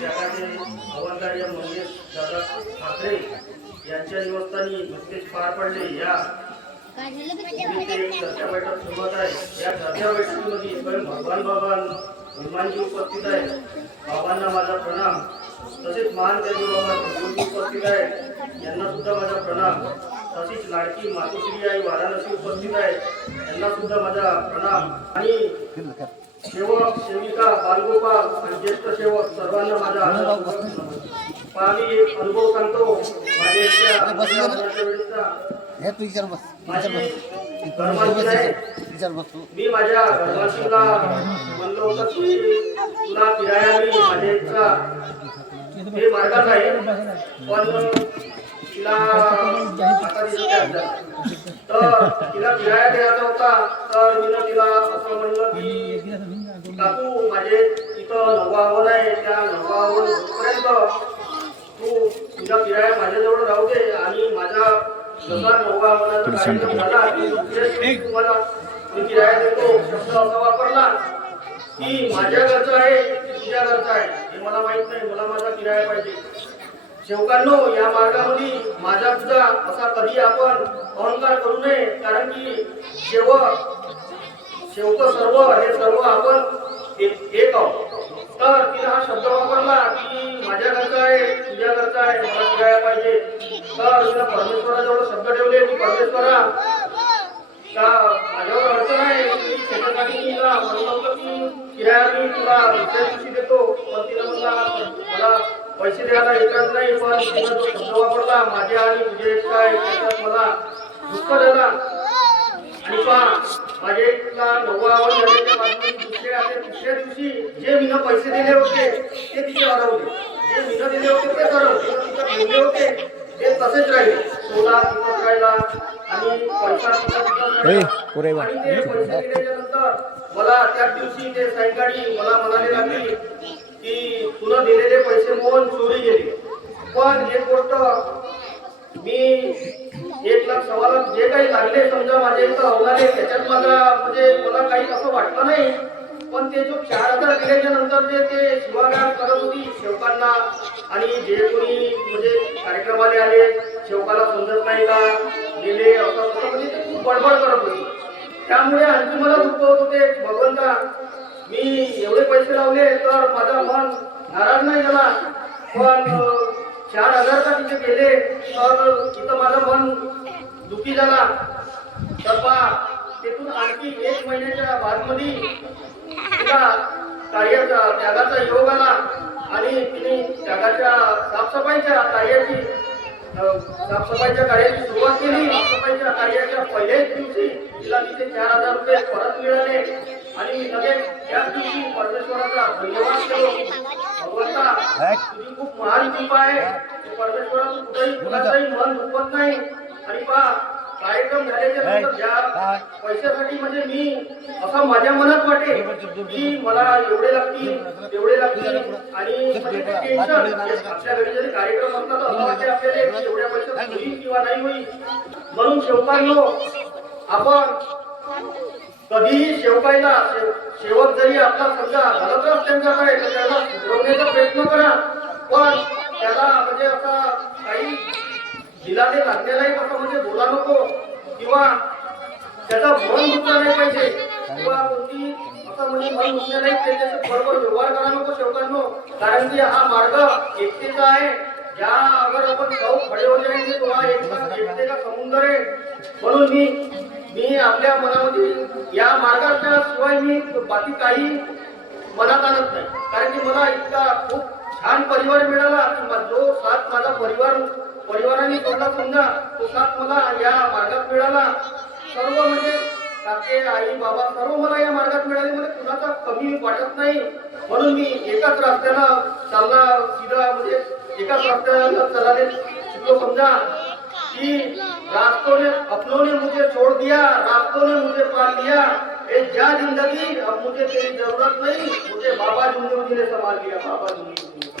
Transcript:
त्यागाचे हवालदार मंगेश दादा ठाकरे यांच्या निवासस्थानी नुकतेच पार पडले. या चर्चा बैठक सुरुवात आहे. या चर्चा बैठकीमध्ये स्वयं भगवान बाबा हनुमानजी उपस्थित आहे. बाबांना माझा प्रणाम. तसेच महान देवी बाबा उपस्थित आहे, यांना सुद्धा माझा प्रणाम. तसेच लाडकी मातोश्री आई वाराणसी उपस्थित आहे, यांना सुद्धा माझा प्रणाम. आणि सेवक सेविका बालगोपाल आणि ज्येष्ठ सेवक सर्वांना माझा मी एक अनुभव सांगतो. मी माझ्या घरवासीला म्हणलो होतं की तुला फिरायला मी माझ्या इच्छा हे मार्गात आहे, पण तिला तर तिला फिरायला द्यायचा होता. तर मी तिला असं म्हणलं की काकू माझे इथं नववाहन आहे, त्या नववाहनपर्यंत तू तुझ्या फिरायला माझ्याजवळ राहू दे. आणि माझा जसा नववाहनाचा कार्यक्रम झाला की तुम्हाला मी फिरायला देतो शब्द असा वापरला की माझ्या घरचं आहे तुझ्या घरचं आहे हे मला माहित नाही, मला माझा फिरायला पाहिजे. सेवकांनो, या मार्गामध्ये माझा तुझा असा कधी आपण अहंकार करू नये, कारण की सेवक सर्व हे सर्व आपण एक आहोत. तर तिने हा शब्द वापरला की माझ्या घरचा आहे तुझ्या घरचा आहे मला फिरायला पाहिजे. तर तिने परमेश्वराजवळ शब्द ठेवले की परमेश्वरा का माझ्यावर अडचण आहे, त्याच्यासाठी तिला म्हणलं होतं की फिरायला मी तुला दुसऱ्या दिवशी देतो, पण तिने म्हणला मला पैसे द्यायला येत नाही. पण तिने जो शब्द वापरला माझ्या आणि तुझे काय त्याच्यात मला दुःख झाला. आणि पहा माझ्या इथला 9वा झाल्याच्या बाजूने तिसऱ्या दिवशी जे मीनं पैसे दिले होते ते तिचे हरवले, जे मीनं दिले होते ते हरवले, तिथे ठेवले होते ते तसेच राहिले. सोला तिथंच राहिला आणि पैसा तिथं राहिला. आणि ते पैसे दिल्याच्या नंतर मला त्याच दिवशी ते सायंकाळी मला म्हणाले लागली की तुला दिलेले पैसे मोहन चोरी गेले. पण एक गोष्ट मी 1,00,000 जे काही लागले समजा माझ्या इथं अवलाले त्याच्यात म्हणजे मला काही असं वाटलं नाही. पण ते जो 4,000 दिल्याच्या नंतर जे ते शिवागार करत होती सेवकांना आणि जे कोणी म्हणजे कार्यक्रमाले आले सेवकाला समजत नाही का गेले असं म्हणजे ते खूप बडबड करत होती. त्यामुळे आणखी मला दुःख होत होते. भगवंता मी एवढे पैसे लावले तर माझा मन नाराज नाही झाला, पण 4,000 का तिथे गेले तर तिथं माझं मन दुःखी झाला. तर पहा तिथून आणखी 1 महिन्याच्या बादमध्ये तिला कार्याचा त्यागाचा योग आला आणि तिने त्यागाच्या साफसफाईच्या कार्याची सुरुवात केली. साफसफाईच्या कार्याच्या पहिल्याच दिवशी तिला तिथे 4,000 रुपये परत मिळाले आणि लगेच त्याच दिवशी परमेश्वराचा धन्यवाद केलो. भगवंता तुझी खूप महान कृपा आहे. परमेश्वरा कुठेही कुणाचंही मन दुखत नाही. आणि पहा कार्यक्रम झाल्याच्या नंतर ज्या पैशासाठी म्हणजे मी असं माझ्या मनात वाटे की मला एवढे लागतील तेवढे लागतील आणि टेन्शन आपल्या घरी जरी कार्यक्रम असला तर असं वाटते आपल्याला एवढ्या पैशात होईल किंवा नाही होईल. म्हणून सेवकांनो, आपण कधीही सेवक जरी आपला समजा गलत रस्त्यांचा आहे तर त्याला सुधरवण्याचा प्रयत्न करा, पण त्याला म्हणजे असा काही दिलाने लागलेलाही असं म्हणजे बोला नको किंवा त्याचा मन दुखला नाही पाहिजे किंवा कोणती असं म्हणजे मन दुखलं नाही त्याच्याशी बरोबर व्यवहार करा नको सेवकांनो. कारण की हा मार्ग एकतेचा आहे. ज्या अगर आपण जाऊ खडे हो जाएंगे तो हा एकते का समुद्र आहे. म्हणून मी आपल्या मनामध्ये या मार्गाच्या शिवाय मी बाकी काही मनात आणत नाही. कारण की मला इतका खूप छान परिवार मिळाला की जो साथ माझा परिवाराने सोडला समजा तो साथ मला या मार्गात मिळाला. सर्व म्हणजे काके आई बाबा सर्व मला या मार्गात मिळाले. मला कुणाचा कमी वाटत नाही. म्हणून मी एकाच रस्त्यानं चालला सीधा म्हणजे एकाच रस्त्यानं चालले शिकलो समजा कि रास्तों ने अपनों ने मुझे छोड़ दिया, रास्तों ने मुझे पाल लिया. ए जा जिंदगी अब मुझे तेरी जरूरत नहीं, मुझे बाबा जुंदगी ने संभाल लिया. बाबा जुंदगी